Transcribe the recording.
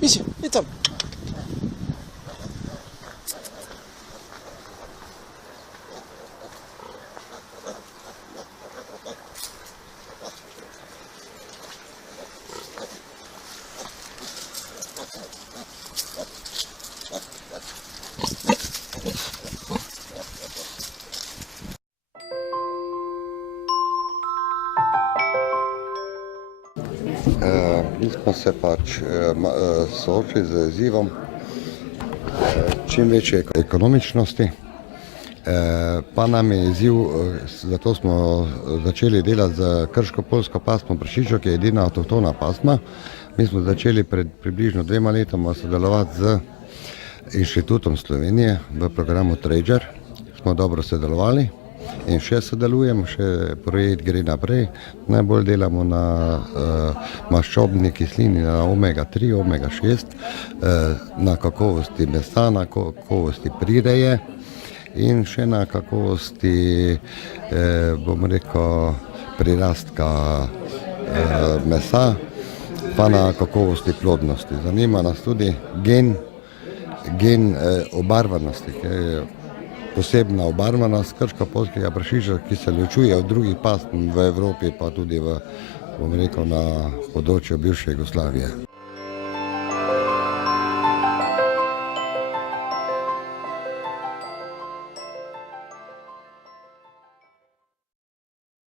Visi, i tam. Mi smo se pač soočili z izzivom čim večje ekonomičnosti, pa nam je izziv, zato smo začeli delati z krško-poljsko pasmo prašičev, ki je edina avtohtona pasma. Mi smo začeli pred približno 2 letoma sodelovati z Inštitutom Slovenije v programu Trager. Smo dobro sodelovali in še sodelujemo, še projekt gre naprej. Najbolj delamo na maščobni kislini, na omega-3, omega-6, na kakovosti mesa, na kakovosti prireje in še na kakovosti, prirastka mesa, pa na kakovosti plodnosti. Zanima nas tudi gen obarvanosti, ki je posebna obarvanost krško-poljskega prašiča, ki se ločuje od drugih pasm v Evropi, pa tudi na področju bivše Jugoslavije.